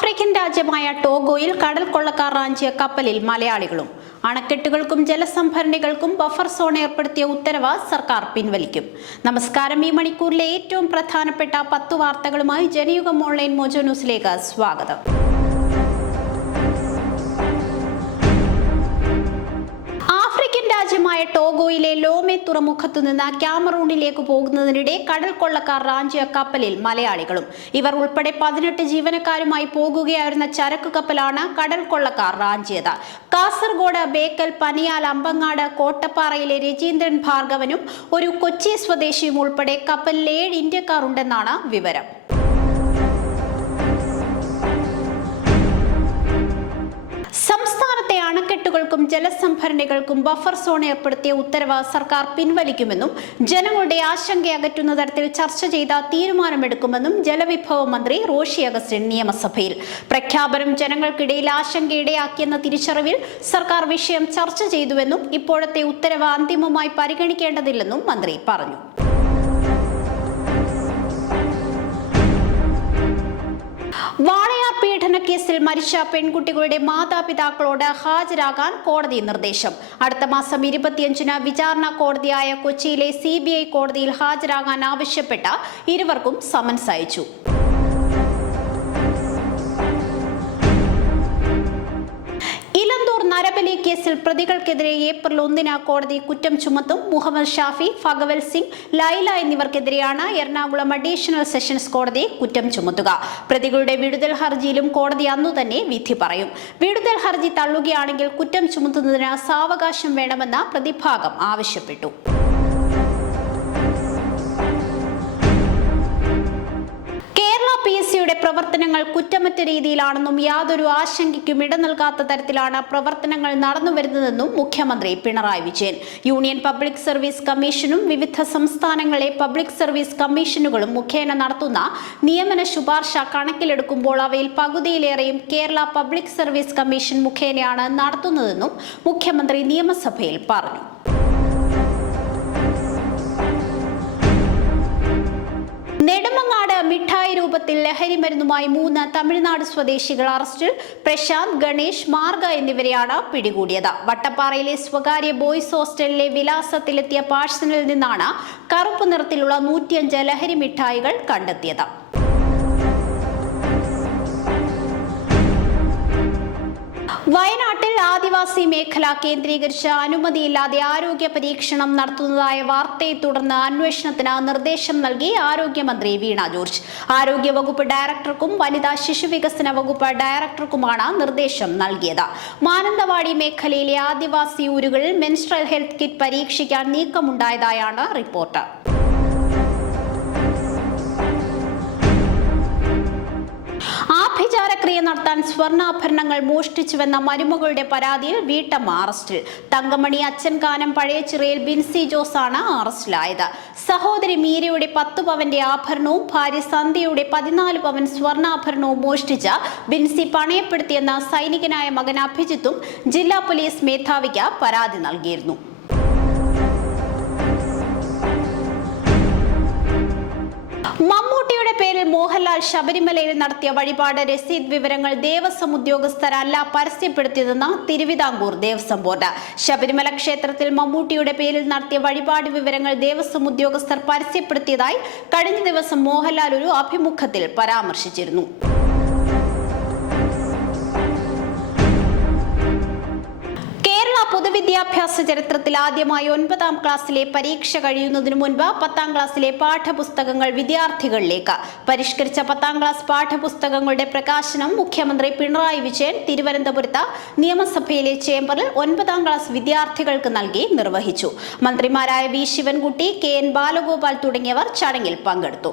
African രാജ്യമായ ടോഗോയിൽ കടൽ കൊള്ളക്കാർ റാഞ്ചിയ കപ്പലിൽ മലയാളികളും അണക്കെട്ടുകൾക്കും ജലസംഭരണികൾക്കും ബഫർ സോൺ ഏർപ്പെടുത്തിയ ഉത്തരവ് സർക്കാർ പിൻവലിക്കും. നമസ്കാരം ഈ മണിക്കൂറിലെ ഏറ്റവും പ്രധാനപ്പെട്ട പത്തു വാർത്തകളുമായി ജനയുഗം ഓൺലൈൻ മോജോ ന്യൂസിലേക്ക് സ്വാഗതം. രാജ്യമായ ടോഗോയിലെ ലോമെ തുറമുഖത്തു നിന്ന് ക്യാമറൂണിലേക്ക് പോകുന്നതിനിടെ കടൽ കൊള്ളക്കാർ റാഞ്ചിയ കപ്പലിൽ മലയാളികളും. ഇവർ ഉൾപ്പെടെ പതിനെട്ട് ജീവനക്കാരുമായി പോകുകയായിരുന്ന ചരക്ക് കപ്പലാണ് കടൽ കൊള്ളക്കാർ റാഞ്ചിയത്. കാസർഗോഡ് ബേക്കൽ പനിയാൽ അമ്പങ്ങാട് കോട്ടപ്പാറയിലെ രജീന്ദ്രൻ ഭാർഗവനും ഒരു കൊച്ചി സ്വദേശിയും ഉൾപ്പെടെ കപ്പലിൽ ഏഴ് ഇന്ത്യക്കാർ ഉണ്ടെന്നാണ് വിവരം. അണക്കെട്ടുകൾക്കും ജലസംഭരണികൾക്കും ബഫർ സോൺ ഏർപ്പെടുത്തിയ ഉത്തരവ് സർക്കാർ പിൻവലിക്കുമെന്നും ജനങ്ങളുടെ ആശങ്ക അകറ്റുന്ന തരത്തിൽ ചർച്ച ചെയ്ത തീരുമാനമെടുക്കുമെന്നും ജലവിഭവ മന്ത്രി റോഷി അഗസ്റ്റിൻ നിയമസഭയിൽ. പ്രഖ്യാപനം ജനങ്ങൾക്കിടയിൽ ആശങ്ക ഇടയാക്കിയെന്ന തിരിച്ചറിവിൽ സർക്കാർ വിഷയം ചർച്ച ചെയ്തുവെന്നും ഇപ്പോഴത്തെ ഉത്തരവ് അന്തിമമായി പരിഗണിക്കേണ്ടതില്ലെന്നും മന്ത്രി പറഞ്ഞു. കേസിൽ മരിച്ച പെൺകുട്ടികളുടെ മാതാപിതാക്കളോട് ഹാജരാകാൻ കോടതി നിർദ്ദേശം. അടുത്ത മാസം ഇരുപത്തിയഞ്ചിന് വിചാരണ കോടതിയായ കൊച്ചിയിലെ സി കോടതിയിൽ ഹാജരാകാൻ ആവശ്യപ്പെട്ട ഇരുവർക്കും സമൻസ് അയച്ചു. കേസിൽ പ്രതികൾക്കെതിരെ ഏപ്രിൽ ഒന്നിന് കോടതി കുറ്റം ചുമത്തും. മുഹമ്മദ് ഷാഫി ഫഗവൽ സിംഗ് ലൈല എന്നിവർക്കെതിരെയാണ് എറണാകുളം അഡീഷണൽ സെഷൻസ് കോടതി കുറ്റം ചുമത്തുക. പ്രതികളുടെ വിടുതൽ ഹർജിയിലും കോടതി അന്നു തന്നെ വിധി പറയും. വിടുതൽ ഹർജി തള്ളുകയാണെങ്കിൽ കുറ്റം ചുമത്തുന്നതിന് സാവകാശം വേണമെന്ന പ്രതിഭാഗം ആവശ്യപ്പെട്ടു. പ്രവർത്തനങ്ങൾ കുറ്റമറ്റ രീതിയിലാണെന്നും യാതൊരു ആശങ്കയ്ക്കും ഇട നൽകാത്ത തരത്തിലാണ് പ്രവർത്തനങ്ങൾ നടന്നുവരുന്നതെന്നും മുഖ്യമന്ത്രി Pinarayi Vijayan. Union public service കമ്മീഷനും വിവിധ സംസ്ഥാനങ്ങളെ പബ്ലിക് സർവീസ് കമ്മീഷനുകളും മുഖേന നടത്തുന്ന നിയമന ശുപാർശ കണക്കിലെടുക്കുമ്പോൾ അവയിൽ പകുതിയിലേറെയും കേരള പബ്ലിക് സർവീസ് കമ്മീഷൻ മുഖേനയാണ് നടത്തുന്നതെന്നും മുഖ്യമന്ത്രി നിയമസഭയിൽ പറഞ്ഞു. മിഠായി ലഹരി മരുന്നുമായി മൂന്ന് തമിഴ്നാട് സ്വദേശികൾ അറസ്റ്റിൽ പ്രശാന്ത് ഗണേഷ് മാർഗ എന്നിവരെയാണ് പിടികൂടിയത്. വട്ടപ്പാറയിലെ സ്വകാര്യ ബോയ്സ് ഹോസ്റ്റലിലെ വിലാസത്തിലെത്തിയ പാഴ്സലിൽ നിന്നാണ് കറുപ്പ് നിറത്തിലുള്ള നൂറ്റിയഞ്ച് ലഹരി മിഠായികൾ കണ്ടെത്തിയത്. വയനാട്ടിൽ ആദിവാസി മേഖല കേന്ദ്രീകരിച്ച് അനുമതിയില്ലാതെ ആരോഗ്യ പരീക്ഷണം നടത്തുന്നതായ വാർത്തയെ തുടർന്ന് അന്വേഷണത്തിന് നിർദ്ദേശം നൽകി ആരോഗ്യമന്ത്രി വീണ ജോർജ്. ആരോഗ്യ വകുപ്പ് ഡയറക്ടർക്കും വനിതാ ശിശു വികസന വകുപ്പ് ഡയറക്ടർക്കുമാണ് നിർദ്ദേശം നൽകിയത്. മാനന്തവാടി മേഖലയിലെ ആദിവാസി ഊരുകളിൽ മെൻസ്ട്രൽ ഹെൽത്ത് കിറ്റ് പരീക്ഷിക്കാൻ നീക്കമുണ്ടായതായാണ് റിപ്പോർട്ട്. ആഭിചാരക്രിയ നടത്താൻ സ്വർണാഭരണങ്ങൾ മോഷ്ടിച്ചുവെന്ന മരുമകളുടെ പരാതിയിൽ വീട്ടമ്മ അറസ്റ്റിൽ. തങ്കമണി അച്ഛൻ അച്ഛൻകാനം പഴയച്ചിറയിൽ ബിൻസി ജോസ് ആണ് അറസ്റ്റിലായത്. സഹോദരി മീരയുടെ പത്ത് പവന്റെ ആഭരണവും ഭാര്യ സന്ധ്യയുടെ പതിനാല് പവൻ സ്വർണാഭരണവും മോഷ്ടിച്ച ബിൻസി പണയപ്പെടുത്തിയെന്ന സൈനികനായ മകൻ അഭിജിത്തും ജില്ലാ പോലീസ് മേധാവിക്ക് പരാതി നൽകിയിരുന്നു. മമ്മൂട്ടിയുടെ പേരിൽ മോഹൻലാൽ ശബരിമലയിൽ നടത്തിയ വഴിപാട് രസീത് വിവരങ്ങൾ ദേവസ്വം ഉദ്യോഗസ്ഥരല്ല പരസ്യപ്പെടുത്തിയതെന്ന് തിരുവിതാംകൂർ ദേവസ്വം ബോർഡ്. ശബരിമല ക്ഷേത്രത്തിൽ മമ്മൂട്ടിയുടെ പേരിൽ നടത്തിയ വഴിപാട് വിവരങ്ങൾ ദേവസ്വം ഉദ്യോഗസ്ഥർ പരസ്യപ്പെടുത്തിയതായി കഴിഞ്ഞ ദിവസം മോഹൻലാൽ ഒരു അഭിമുഖത്തിൽ പരാമർശിച്ചിരുന്നു. പൊതുവിദ്യാഭ്യാസ ചരിത്രത്തിൽ ആദ്യമായി ഒൻപതാം ക്ലാസ്സിലെ പരീക്ഷ കഴിയുന്നതിനു മുൻപ് പത്താം ക്ലാസ്സിലെ പാഠപുസ്തകങ്ങൾ വിദ്യാർത്ഥികളിലേക്ക്. പരിഷ്കരിച്ച പത്താം ക്ലാസ് പാഠപുസ്തകങ്ങളുടെ പ്രകാശനം മുഖ്യമന്ത്രി പിണറായി വിജയൻ തിരുവനന്തപുരത്ത് നിയമസഭയിലെ ചേംബറിൽ ഒൻപതാം ക്ലാസ് വിദ്യാർത്ഥികൾക്ക് നൽകി നിർവഹിച്ചു. മന്ത്രിമാരായ V. Sivankutty K. N. Balagopal തുടങ്ങിയവർ ചടങ്ങിൽ പങ്കെടുത്തു.